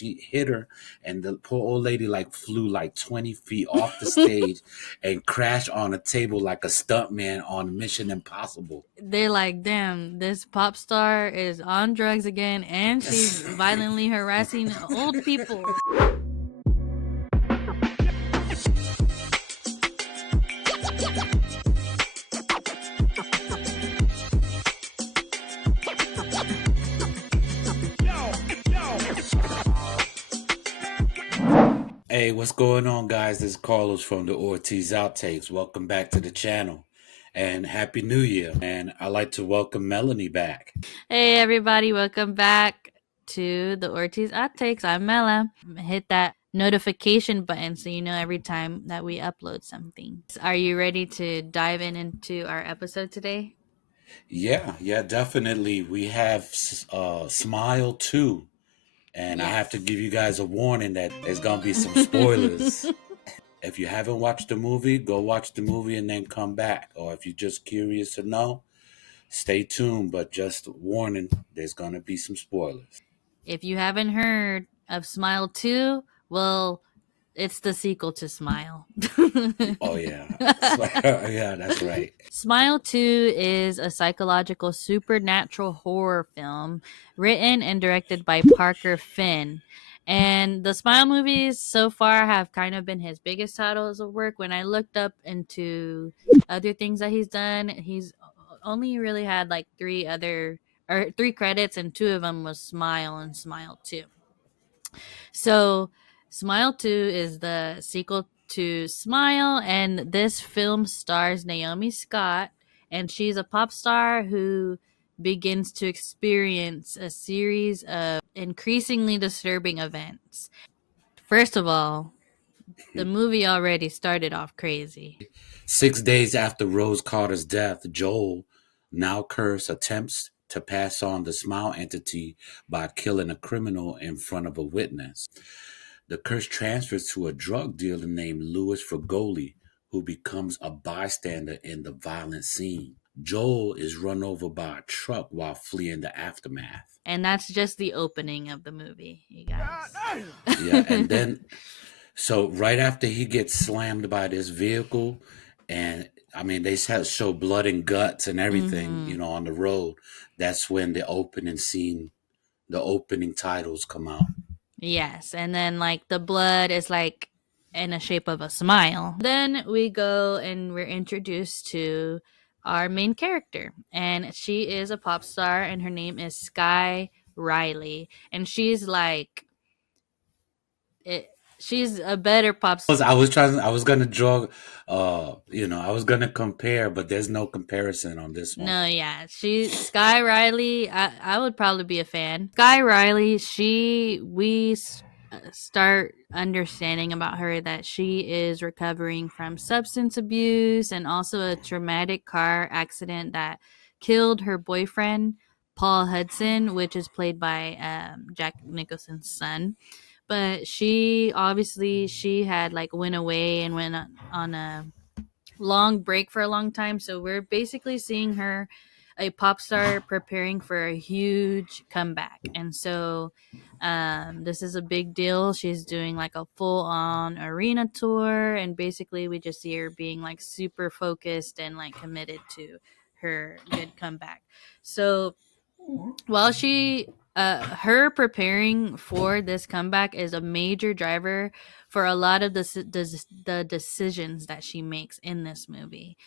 she hit her, and the poor old lady like flew like 20 feet off the stage and crashed on a table like a stuntman on Mission Impossible. They're like, damn, this pop star is on drugs again, and she's violently harassing old people. Hey, what's going on, guys? This is Carlos from the Ortiz Outtakes. Welcome back to the channel, and Happy New Year. And I'd like to welcome Melanie back. Hey, everybody, welcome back to the Ortiz Outtakes. I'm Mela. Hit that notification button so you know every time that we upload something. Are you ready to dive into our episode today? Yeah, definitely. We have Smile 2, and I have to give you guys a warning that there's going to be some spoilers. If you haven't watched the movie, go watch the movie and then come back. Or if you're just curious to know, stay tuned. But just warning, there's going to be some spoilers. If you haven't heard of Smile 2, well, it's the sequel to Smile. Oh, yeah. Yeah, that's right. Smile 2 is a psychological supernatural horror film written and directed by Parker Finn. And the Smile movies so far have kind of been his biggest titles of work. When I looked up into other things that he's done, he's only really had like three credits, and two of them was Smile and Smile 2. So, Smile 2 is the sequel to Smile, and this film stars Naomi Scott, and she's a pop star who begins to experience a series of increasingly disturbing events. First of all, the movie already started off crazy. 6 days after Rose Carter's death, Joel, now cursed, attempts to pass on the Smile entity by killing a criminal in front of a witness. The curse transfers to a drug dealer named Louis Fragoli, who becomes a bystander in the violent scene. Joel is run over by a truck while fleeing the aftermath. And that's just the opening of the movie, you guys. Yeah, and then, so right after he gets slammed by this vehicle, and I mean, they show blood and guts and everything, Mhm. on the road. That's when the opening scene, the opening titles come out. Yes, and then like the blood is like in a shape of a smile. Then we go and we're introduced to our main character, and she is a pop star, and her name is Sky Riley, and she's like it. She's a better pop star. I was gonna draw, I was gonna compare, but there's no comparison on this one. No, yeah, Sky Riley. I would probably be a fan. Sky Riley. We start understanding about her that she is recovering from substance abuse and also a traumatic car accident that killed her boyfriend Paul Hudson, which is played by Jack Nicholson's son. But she had like went away and went on a long break for a long time. So we're basically seeing her, a pop star, preparing for a huge comeback. And so this is a big deal. She's doing like a full on arena tour. And basically, we just see her being like super focused and like committed to her good comeback. So while her preparing for this comeback is a major driver for a lot of the decisions that she makes in this movie.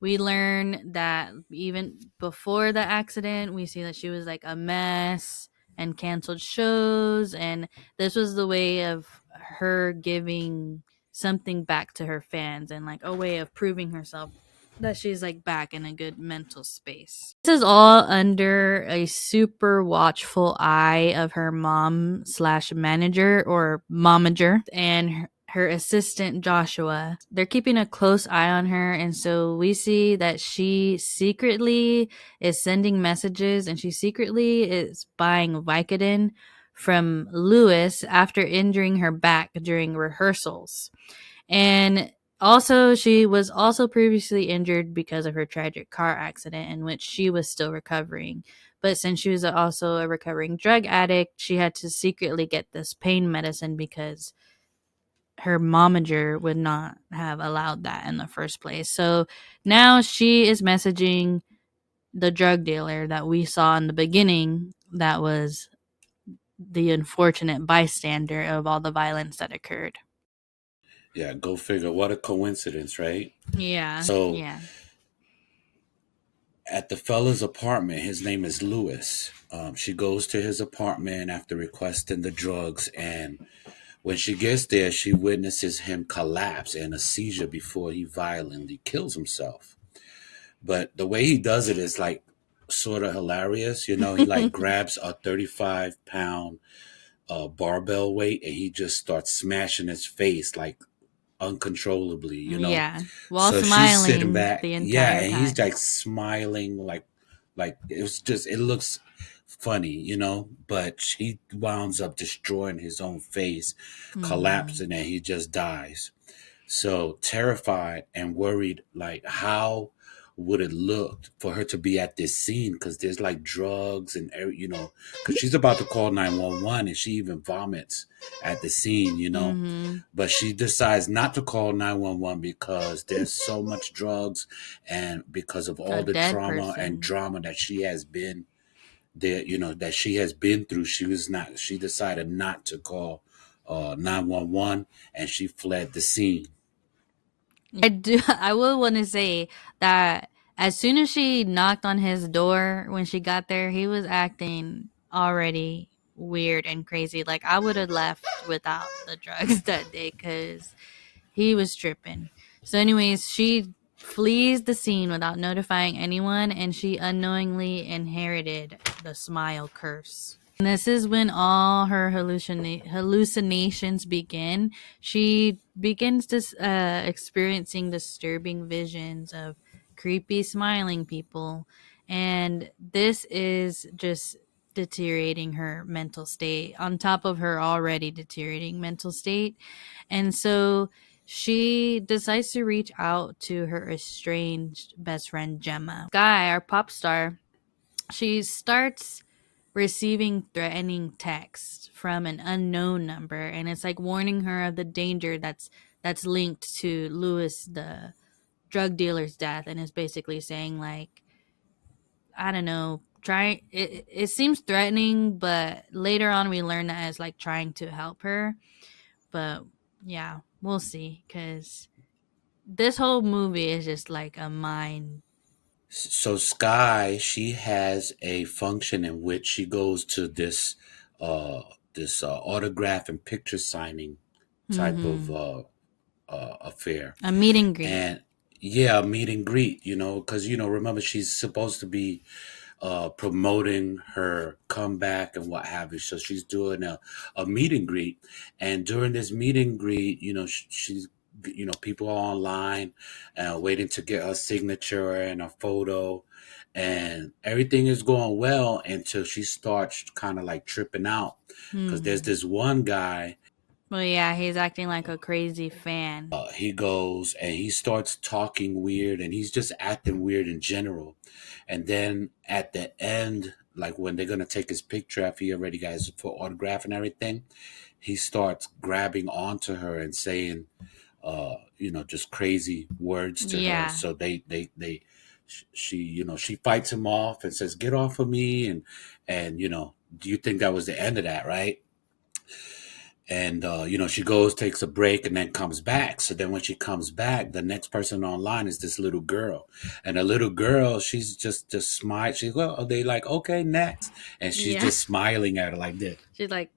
We learn that even before the accident, we see that she was like a mess and canceled shows, and this was the way of her giving something back to her fans and like a way of proving herself that she's like back in a good mental space. This is all under a super watchful eye of her mom slash manager or momager and her assistant Joshua. They're keeping a close eye on her, and so we see that she secretly is sending messages, and she secretly is buying Vicodin from Lewis after injuring her back during rehearsals. And also, she was also previously injured because of her tragic car accident in which she was still recovering But since she was also a recovering drug addict, she had to secretly get this pain medicine because her momager would not have allowed that in the first place. So now she is messaging the drug dealer that we saw in the beginning, that was the unfortunate bystander of all the violence that occurred. Yeah, go figure. What a coincidence, right? Yeah, So yeah. at the fella's apartment, his name is Lewis. She goes to his apartment after requesting the drugs, and when she gets there, she witnesses him collapse in a seizure before he violently kills himself. But the way he does it is like sort of hilarious. You know, he like grabs a 35-pound barbell weight and he just starts smashing his face like uncontrollably, you know. Yeah, while So she's sitting smiling back, the yeah, entire and he's time. like smiling, like it was just it looks funny, you know. But she winds up destroying his own face, Mhm. collapsing, and he just dies. So terrified and worried, like how would it look for her to be at this scene? Because there's like drugs and you know, because she's about to call 911 and she even vomits at the scene, you know. Mhm. But she decides not to call 911 because there's so much drugs and because of A all the dead trauma and person. drama that she has been there, you know, that she has been through. She decided not to call 911 and she fled the scene. I do. I will want to say that as soon as she knocked on his door when she got there, he was acting already weird and crazy. Like I would have left without the drugs that day because he was tripping. So, anyways, she flees the scene without notifying anyone, and she unknowingly inherited the smile curse. And this is when all her hallucinations begin. She begins to experiencing disturbing visions of creepy smiling people, and this is just deteriorating her mental state on top of her already deteriorating mental state. And so she decides to reach out to her estranged best friend Gemma. Guy, our pop star, she starts receiving threatening texts from an unknown number, and it's like warning her of the danger that's linked to Lewis, the drug dealer's death, and is basically saying like, I don't know, try it seems threatening, but later on we learn that as like trying to help her. But yeah, we'll see, because this whole movie is just like a mind. So Sky, she has a function in which she goes to uh autograph and picture signing type of Mm-hmm. affair. A meet and greet. And yeah, meet and greet, you know, because you know, remember she's supposed to be promoting her comeback and what have you. So she's doing a meet and greet, and during this meet and greet, you know, she's you know, people are online waiting to get her signature and a photo, and everything is going well until she starts kind of like tripping out because there's Hmm. this one guy. Well, yeah, he's acting like a crazy fan. He goes and he starts talking weird and he's just acting weird in general. And then at the end, like when they're gonna take his picture after he already got his for autograph and everything, he starts grabbing onto her and saying, you know, just crazy words to her. Yeah. So she, you know, she fights him off and says, "Get off of me!" And you know, do you think that was the end of that, right? And you know, she goes, takes a break, and then comes back. So then when she comes back, the next person online is this little girl, and the little girl, she's just smile. She go, oh, they like, okay, next, and she's Yeah. just smiling at her like this, She's like,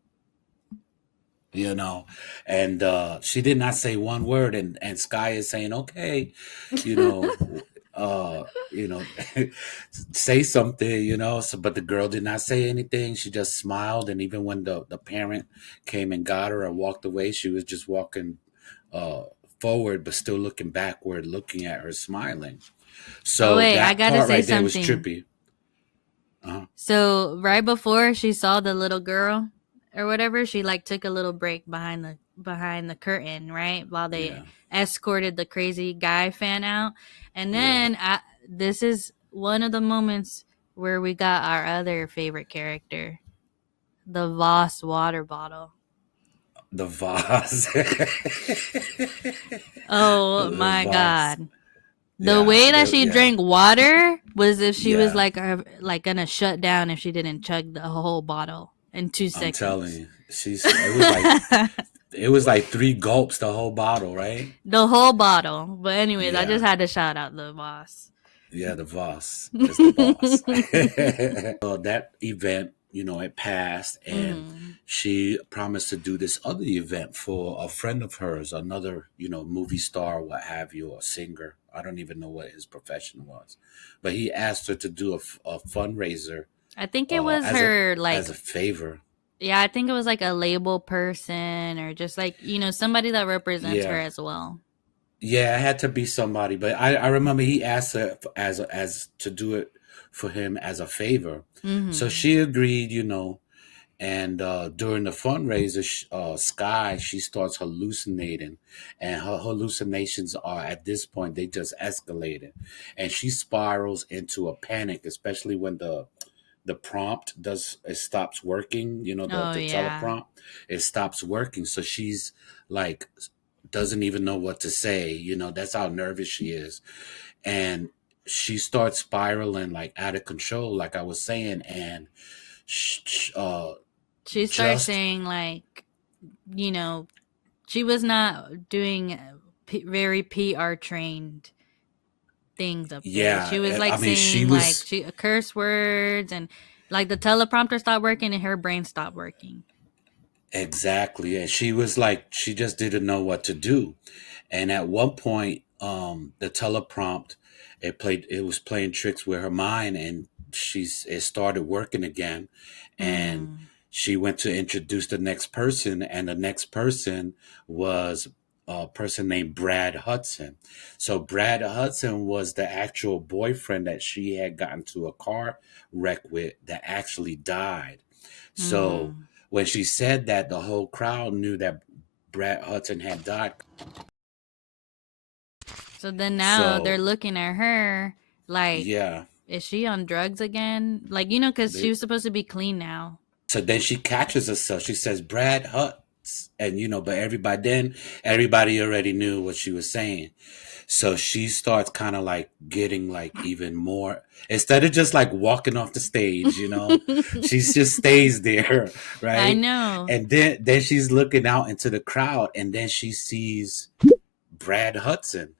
you know. And she did not say one word, and Sky is saying, okay, you know, you know, say something, you know. So, but the girl did not say anything. She just smiled, and even when the parent came and got her or walked away, she was just walking uh forward, but still looking backward, looking at her, smiling. oh, So wait, I that gotta part say right there was something. trippy. Uh-huh. So right before she saw the little girl or whatever, she like took a little break behind the curtain, right? While they Yeah, escorted the crazy guy fan out. And yeah. then this is one of the moments where we got our other favorite character, the Voss water bottle. The vase. Oh The my vase. god. The Yeah, way that she yeah, drank water was if she was yeah. like like gonna shut down if she didn't chug the whole bottle in two I'm telling seconds. you, she's. It was like 3 gulps the whole bottle, right? The whole bottle. But anyways, I Yeah, just had to shout out the boss. yeah. The boss is the boss. That event, it passed, and Mm. she promised to do this other event for a friend of hers, another, movie star, what have you, or singer. I don't even know what his profession was, but he asked her to do a fundraiser, I think it was as a her as like a favor. yeah, I think it was like a label person or just like, somebody that represents her Yeah, as well. yeah, it had to be somebody, but I remember he asked her as to do it for him as a favor, so Mhm. she agreed, and during the fundraiser, Sky, she starts hallucinating, and her hallucinations are at this point they just escalated, and she spirals into a panic, especially when the prompt does it stops working. The Oh the yeah. teleprompt, it stops working, so she's like doesn't even know what to say. That's how nervous she is, and she starts spiraling like out of control, like I was saying, and sh- sh- uh She starts just saying like, you know, she was not doing very PR trained things up there. yeah, She was like I mean, she saying like was she curse words and like the teleprompter stopped working and her brain stopped working. exactly, and she was like she just didn't know what to do. And at one point, the teleprompt, it was playing tricks with her mind, and it started working again, and Mm. she went to introduce the next person, and the next person was a person named Brad Hudson. So Brad Hudson was the actual boyfriend that she had gotten to a car wreck with that actually died. So Mhm. when she said that, the whole crowd knew that Brad Hudson had died. So then now they're So looking at her like, yeah, is she on drugs again? Like, because she they, was supposed to be clean now. so then she catches herself. She says Brad Hutz, and but everybody already knew what she was saying. So she starts kind of like getting like even more. Instead of just like walking off the stage, she just stays there, I right? know. And then she's looking out into the crowd, and then she sees Brad Hudson,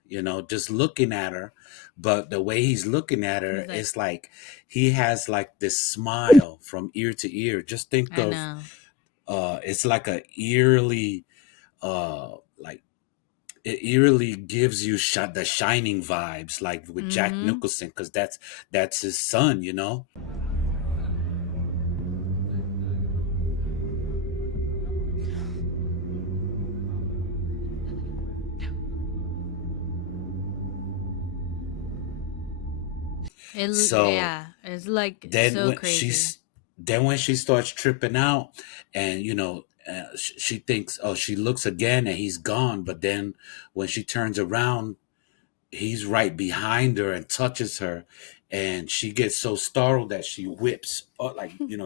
just looking at her. But the way he's looking at her, He's like, it's like he has like this smile from ear to ear. Just think I of know. it's like a eerily like it eerily gives you the Shining vibes, like with Jack Mm-hmm. Nicholson, because that's his son. So Yeah, it's like then so when crazy. she starts tripping out, and she thinks, oh, she looks again and he's gone, but then when she turns around, he's right behind her and touches her, and she gets so startled that she whips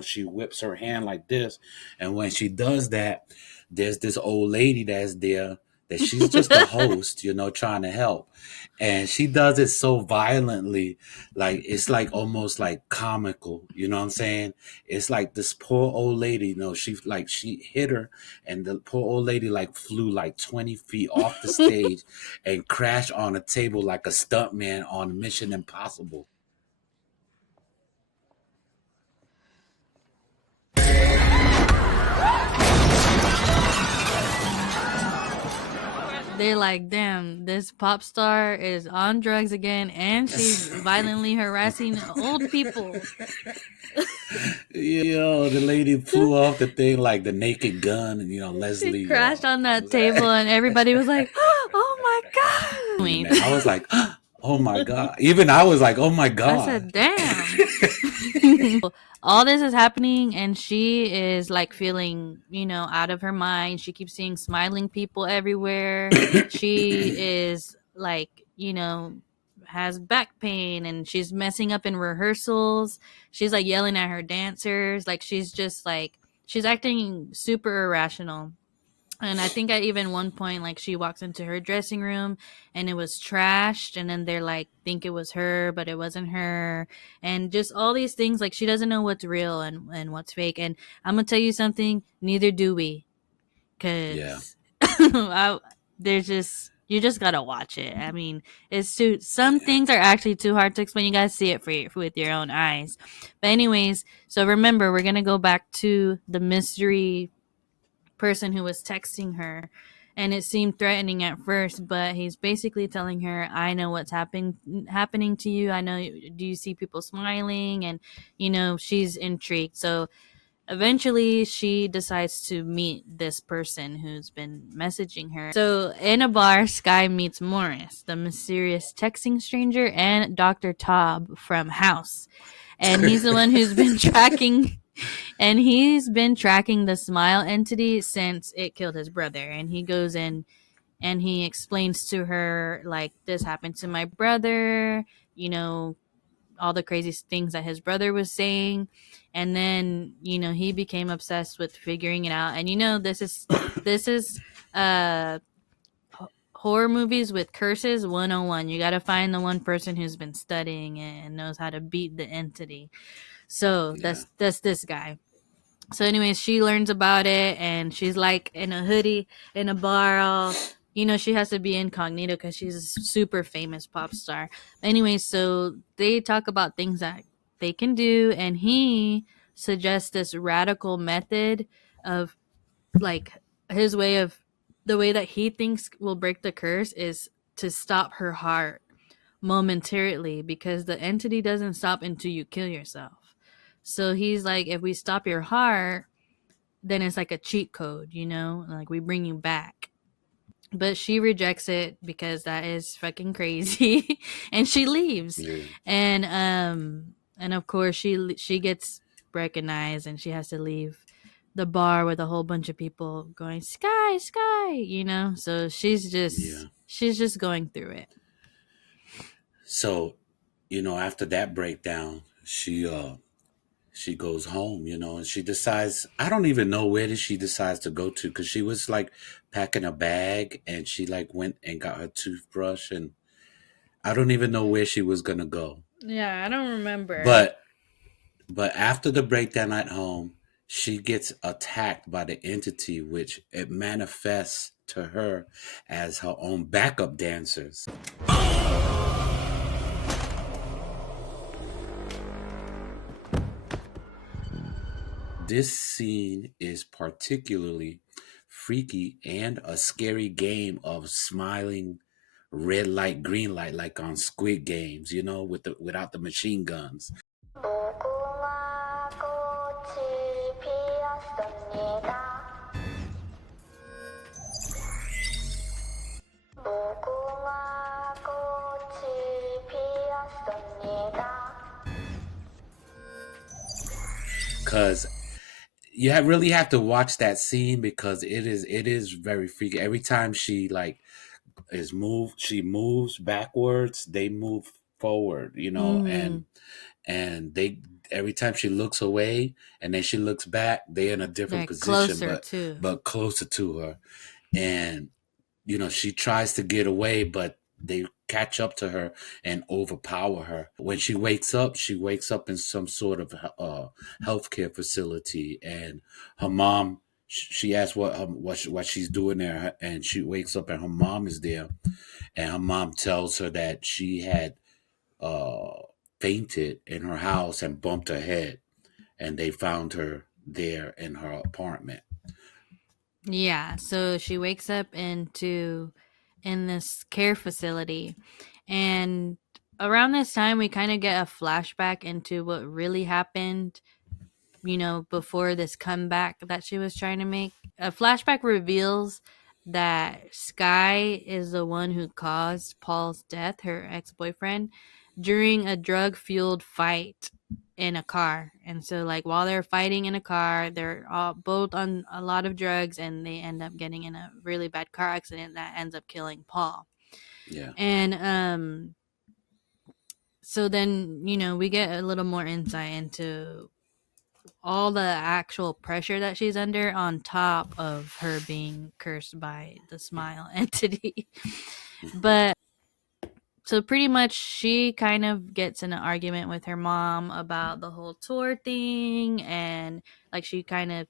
she whips her hand like this, and when she does that, there's this old lady that's there, that she's just a host, trying to help, and she does it so violently, like it's like almost like comical, you know what I'm saying? It's like this poor old lady, she hit her, and the poor old lady like flew like 20 feet off the stage and crash on a table like a stuntman on Mission Impossible. They're like, damn, this pop star is on drugs again and she's violently harassing old people. Yo, the lady flew off the thing like the Naked Gun, and She Leslie. crashed on that Was that? table and everybody was like, oh my God. I was like, oh my god. Even I was like, oh my I god. said, damn. All this is happening and she is like feeling, out of her mind. She keeps seeing smiling people everywhere. She is like, has back pain and she's messing up in rehearsals. She's like yelling at her dancers. Like she's just like she's acting super irrational. And I think at even one point, like she walks into her dressing room and it was trashed, and then they're like, think it was her, but it wasn't her, and just all these things. Like she doesn't know what's real and what's fake. And I'm gonna tell you something, neither do we, Yeah. because there's just you just gotta watch it. I mean, it's too some Yeah. things are actually too hard to explain. You gotta see it with your own eyes. But anyways, so remember, we're gonna go back to the mystery person who was texting her, and it seemed threatening at first, but he's basically telling her, I know what's happening to you. I know, do you see people smiling? And she's intrigued. So eventually she decides to meet this person who's been messaging her. So in a bar, Sky meets Morris, the mysterious texting stranger, and Dr. Tobb from House. And he's the one who's been tracking the Smile entity since it killed his brother. And he goes in and he explains to her, like, this happened to my brother, you know, all the crazy things that his brother was saying. And then, he became obsessed with figuring it out. And this is uh horror movies with curses 101. You got to find the one person who's been studying it and knows how to beat the entity. So Yeah. that's this guy. So anyways, she learns about it and she's like in a hoodie in a bar, all she has to be incognito because she's a super famous pop star. Anyways, so they talk about things that they can do, and he suggests this radical method of, like, his way of the way that he thinks will break the curse is to stop her heart momentarily, because the entity doesn't stop until you kill yourself. So he's like, if we stop your heart, then it's like a cheat code, like we bring you back. But she rejects it because that is fucking crazy, and she leaves. Yeah. And of course she gets recognized, and she has to leave the bar with a whole bunch of people going sky sky, so Yeah. she's just going through it. So, after that breakdown, she goes home, and she decides, I don't even know where did she decides to go to, because she was like packing a bag and she like went and got her toothbrush, and I don't even know where she was gonna go. Yeah, I don't remember. But after the breakdown at home, she gets attacked by the entity, which it manifests to her as her own backup dancers. This scene is particularly freaky and a scary game of smiling red light, green light, like on Squid Games, without the machine guns. Because really have to watch that scene, because it is very freaky. Every time she like she moves backwards, they move forward, Mm-hmm. and they every time she looks away and then she looks back, they're in a different They're position, closer too. but closer to her. And she tries to get away, but they catch up to her and overpower her. When she wakes up in some sort of healthcare facility, and her mom, she asks what she's doing there, and she wakes up and her mom is there, and her mom tells her that she had uh, fainted in her house and bumped her head, and they found her there in her apartment. Yeah, so she wakes up in this care facility, and around this time we kind of get a flashback into what really happened, before this comeback that she was trying to make. A flashback reveals that Sky is the one who caused Paul's death, her ex-boyfriend, during a drug-fueled fight in a car. And so, like, while they're fighting in a car, they're all both on a lot of drugs, and they end up getting in a really bad car accident that ends up killing Paul. Yeah. And So then, we get a little more insight into all the actual pressure that she's under on top of her being cursed by the smile entity. Mhm. But so pretty much she kind of gets in an argument with her mom about the whole tour thing, and like she kind of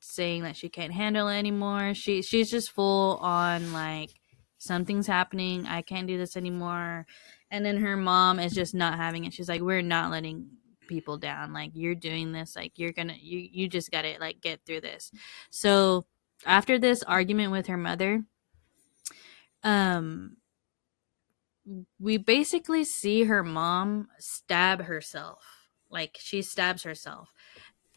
saying that she can't handle it anymore. She's just full on like something's happening, I can't do this anymore. And then her mom is just not having it. She's like, we're not letting people down, like you're doing this, like you just gotta like get through this. So after this argument with her mother, um we basically see her mom stab herself. Like she stabs herself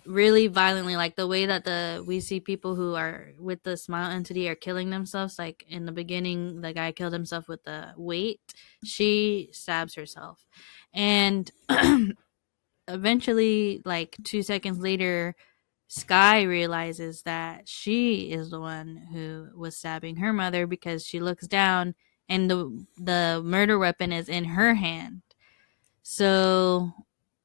really violently, like the way that the we see people who are with the smile entity are killing themselves. Like in the beginning, the guy killed himself with the weight. She stabs herself. And eventually, like 2 seconds later, Sky realizes that she is the one who was stabbing her mother because she looks down and the murder weapon is in her hand. So,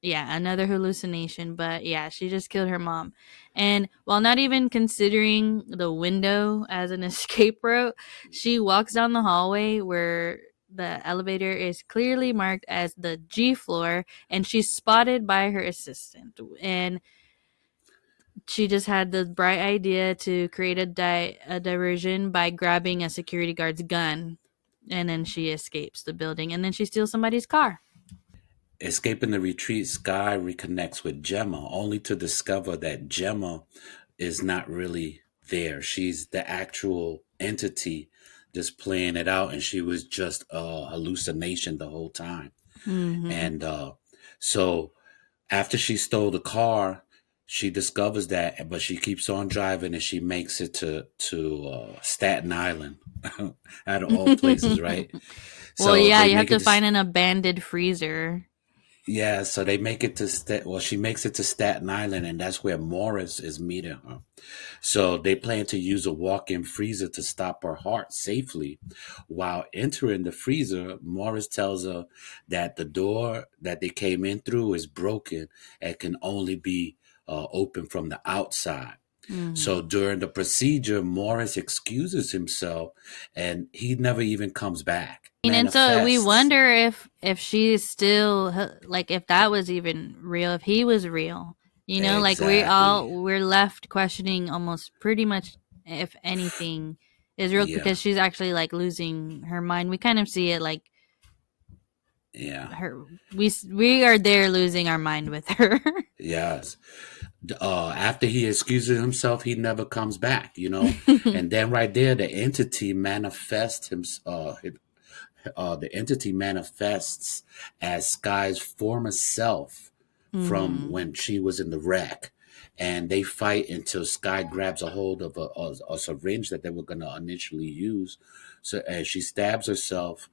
yeah, another hallucination, but yeah, she just killed her mom. And while not even considering the window as an escape route, she walks down the hallway where the elevator is clearly marked as the G floor, and she's spotted by her assistant. And she just had the bright idea to create a diversion by grabbing a security guard's gun, and then she escapes the building, and then she steals somebody's car. Escaping the retreat, Sky reconnects with Gemma, only to discover that Gemma is not really there. She's the actual entity just playing it out, and she was just a hallucination the whole time. Mm-hmm. And so after she stole the car, she discovers that, but she keeps on driving, and she makes it to Staten Island, out of all places, right? Well, So yeah, they you have make it to to find an abandoned freezer. yeah, so they make it to well, she makes it to Staten Island, and that's where Morris is meeting her. So they plan to use a walk-in freezer to stop her heart safely. While entering the freezer, Morris tells her that the door that they came in through is broken and can only be opened from the outside. So Hmm. during the procedure, Morris excuses himself, and he never even comes back. And so we Manifests. wonder if she's still like if that was even real, if he was real. Like Exactly. we're left questioning almost pretty much if anything is real Yeah. because she's actually like losing her mind. We kind of see it like Yeah. her we are there losing our mind with her. Yes. After he excuses himself, he never comes back, And then right there, the entity manifests him. The entity manifests as Sky's former self from Hmm. when she was in the wreck, and they fight until Sky grabs a hold of a syringe that they were going to initially use. So, as she stabs herself,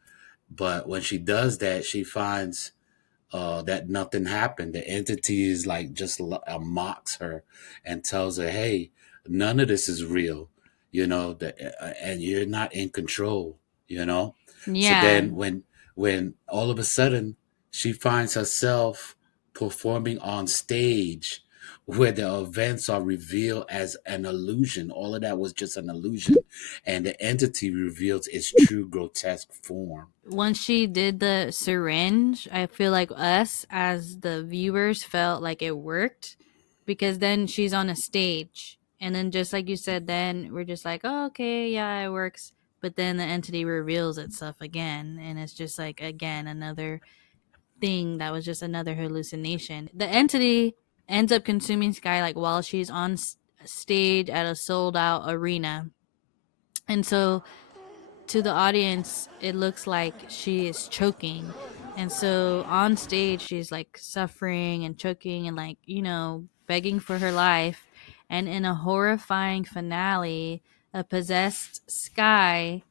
but when she does that, she finds that nothing happened. The entity is like just mocks her and tells her, "Hey, none of this is real, and you're not in control." You know. So Yeah. then, when all of a sudden she finds herself performing on stage, where the events are revealed as an illusion, all of that was just an illusion, and the entity reveals its true grotesque form. Once she did the syringe, I feel like us as the viewers felt like it worked because then she's on a stage. And then, just like you said, then we're just like, oh, okay, yeah, it works. But then the entity reveals itself again. And it's just like, again, another thing that was just another hallucination. The entity ends up consuming Sky like while she's on stage at a sold out arena. And so to the audience, it looks like she is choking. And so on stage, she's like suffering and choking and like, begging for her life. And in a horrifying finale, a possessed Sky.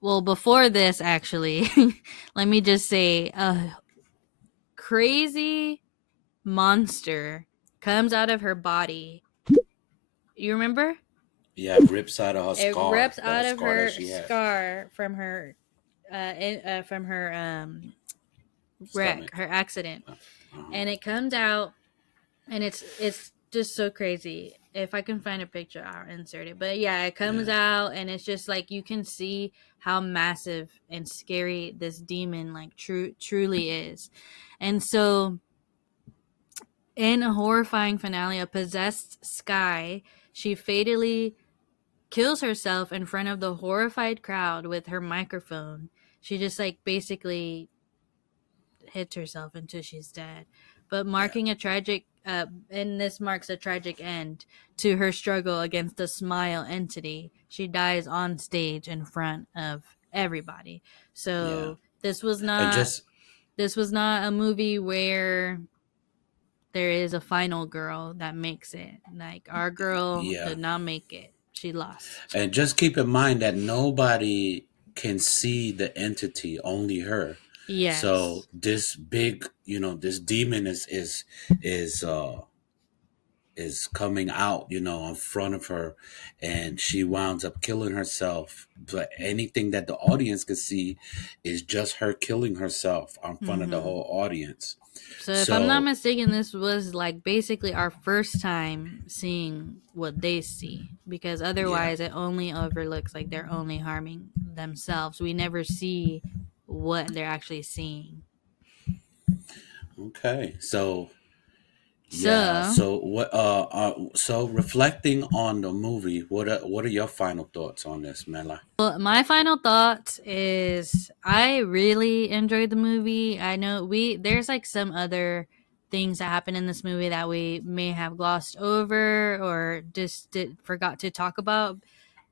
Well, before this, actually, let me just say a crazy monster comes out of her body. You remember? Yeah, rips out of her It scar, rips the out of scar that her she had. scar from her wreck, stomach. her accident, Uh-huh. and it comes out, and it's just so crazy. If I can find a picture, I'll insert it. But yeah, it comes Yeah, out, and it's just like you can see how massive and scary this demon like truly is. And so in a horrifying finale, a possessed Sky, she fatally kills herself in front of the horrified crowd with her microphone. She just like basically hits herself until she's dead. But yeah, marking a tragic and this marks a tragic end to her struggle against the smile entity. She dies on stage in front of everybody. yeah. So And just this was not a movie where there is a final girl that makes it. Like our girl yeah, did not make it. She lost. and just keep in mind that nobody can see the entity, only her. So Yes. this big, this demon is coming out, in front of her, and she winds up killing herself. But anything that the audience can see is just her killing herself in front of the Mm-hmm. whole audience. So if I'm not So mistaken, this was like basically our first time seeing what they see, because yeah, otherwise it only overlooks like they're only harming themselves. We never see what they're actually seeing. okay. So yeah, So so reflecting on the movie, what are your final thoughts on this, Mela? well, my final thought is I really enjoyed the movie. I know we there's like some other things that happen in this movie that we may have glossed over or just forgot to talk about,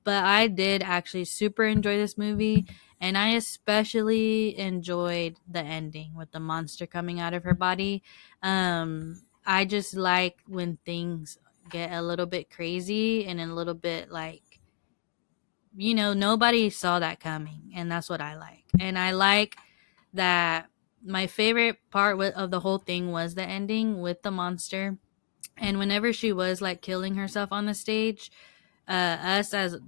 but I did actually super enjoy this movie, and I especially enjoyed the ending with the monster coming out of her body. I just like when things get a little bit crazy and a little bit like, nobody saw that coming, and that's what I like. And I like that my favorite part of the whole thing was the ending with the monster. And whenever she was like killing herself on the stage, us as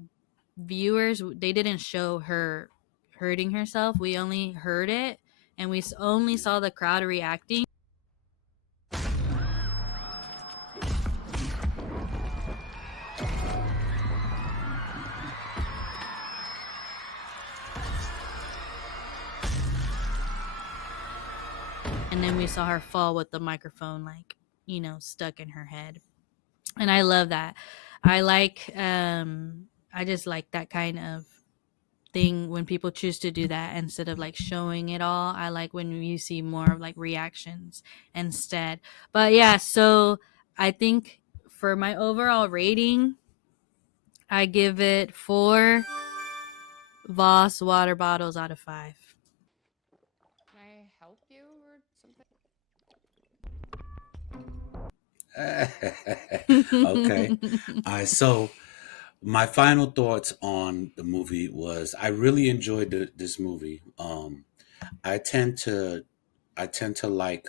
viewers, they didn't show her hurting herself. We only heard it, and we only Yeah. saw the crowd reacting. And then we saw her fall with the microphone, like, stuck in her head. And I love that. I like, I just like that kind of thing when people choose to do that instead of like showing it all. I like when you see more of like reactions instead. But yeah, so I think for my overall rating, I give it 4 Voss water bottles out of 5. Can I help you or something? Okay. All right. So my final thoughts on the movie was I really enjoyed this movie. I tend to I tend to like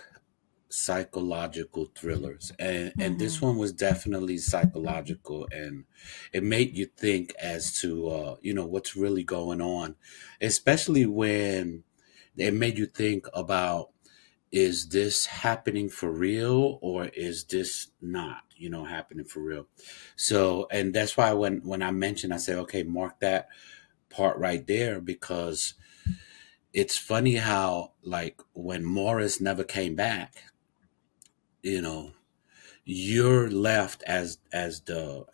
psychological thrillers, and this Mhm. one was definitely psychological, and it made you think as to what's really going on, especially when it made you think about, is this happening for real or is this not happening for real. So, and that's why when I mentioned, I said, okay, mark that part right there, because it's funny how, like, when Morris never came back, you know you're left as the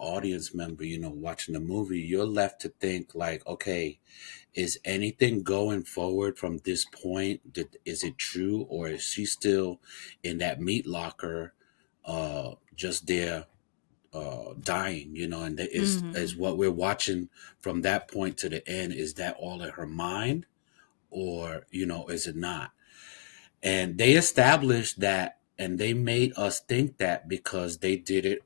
audience member, watching the movie, you're left to think like, okay, is anything going forward from this point? Is it true, or is she still in that meat locker, just there, dying? And that is Mhm. what we're watching from that point to the end. Is that all in her mind, or is it not? And they established that, and they made us think that because they did it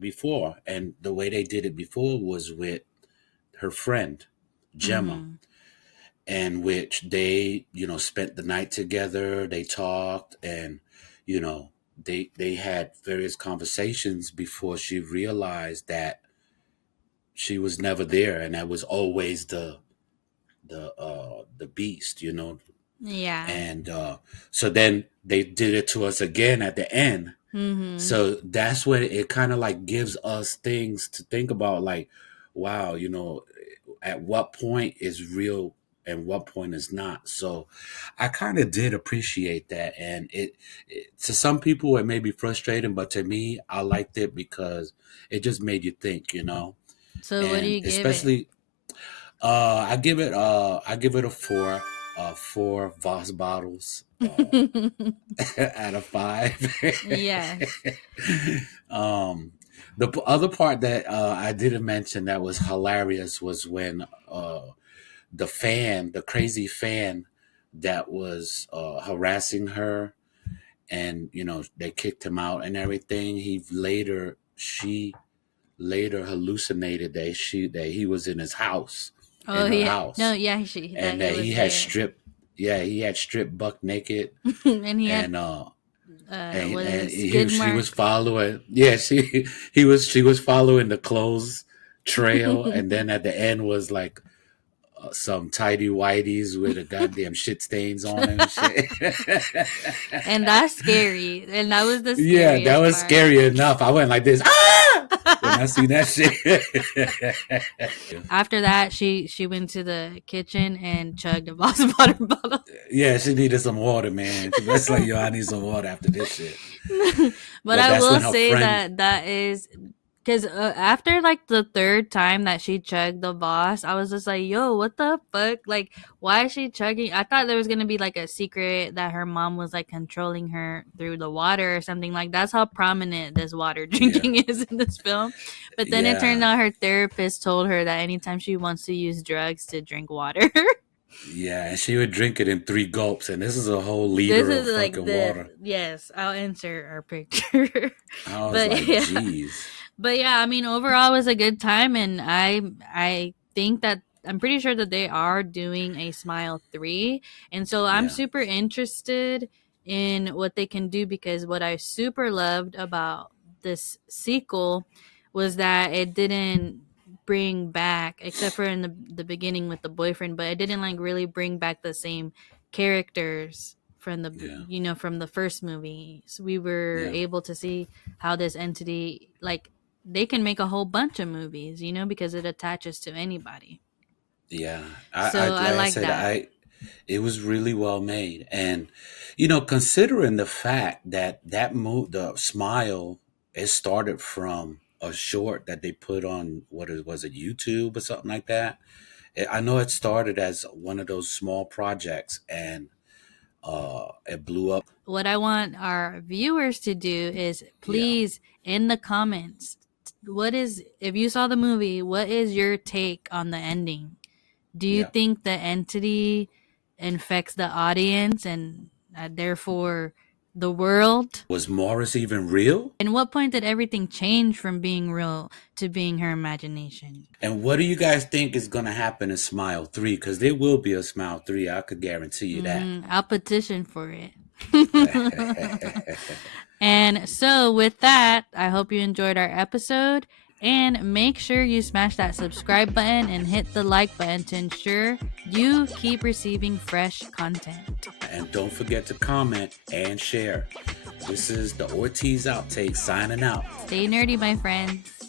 before, and the way they did it before was with her friend Gemma, Mhm. and which they spent the night together, they talked, and you know they had various conversations before she realized that she was never there, and that was always the beast. Yeah. And so then they did it to us again at the end. Mm-hmm. So that's when it kind of like gives us things to think about, like, wow, at what point is real and what point is not. So I kind of did appreciate that. And it to some people it may be frustrating, but to me I liked it because it just made you think. So what do And you give it? especially I give it a four Voss bottles out of five. Yes. um, the other part that I didn't mention that was hilarious was when the crazy fan that was harassing her, and they kicked him out and everything. She later hallucinated that he was in his house, Oh in her yeah. No, house, yeah, she that and he that was he had there. stripped. Yeah, he had stripped buck naked, And he had and and what and is it, he skid she was marks. following. Yeah, she was following the clothes trail, and then at the end was like some tidy whities with a goddamn shit stains on them and shit. And that's scary. And that was the Yeah, that scariest was part. scary enough. I went like this. Ah! When I see that shit. After that, she went to the kitchen and chugged a Voss water bottle. Yeah, she needed some water, man. She was like, yo, I need some water after this shit. But But I that's will when her say friend, that that is because after like the third time that she chugged the Voss, I was just like, "Yo, what the fuck? Like, why is she chugging?" I thought there was gonna be like a secret that her mom was like controlling her through the water or something. Like that's how prominent this water yeah, drinking is in this film. But then it turned yeah, out her therapist told her that anytime she wants to use drugs to drink water. yeah. And she would drink it in 3 gulps, and this is a whole This liter is of like fucking the water. yes, I'll insert our picture. I was But like, yeah. geez. But yeah, I mean overall it was a good time and I think that I'm pretty sure that they are doing a Smile 3. And so I'm Yeah, super interested in what they can do because what I super loved about this sequel was that it didn't bring back except for in the beginning with the boyfriend, but it didn't like really bring back the same characters from the yeah, from the first movie. So we were yeah, able to see how this entity like they can make a whole bunch of movies, because it attaches to anybody. yeah. I So I like I like said, that. it was really well made, and considering the fact that move, the Smile, it started from a short that they put on, was it, YouTube or something like that. I know it started as one of those small projects, and it blew up. What I want our viewers to do is Yeah, please in the comments, what is if you saw the movie, what is your take on the ending? Do you yeah. think the entity infects the audience and therefore the world? Was Morris even real? And what point did everything change from being real to being her imagination? And what do you guys think is going to happen in Smile 3? Because there will be a Smile 3. I could guarantee you that. I'll petition for it. And so, with that, I hope you enjoyed our episode. And make sure you smash that subscribe button and hit the like button to ensure you keep receiving fresh content. And don't forget to comment and share. This is the Ortiz Outtakes signing out. Stay nerdy, my friends.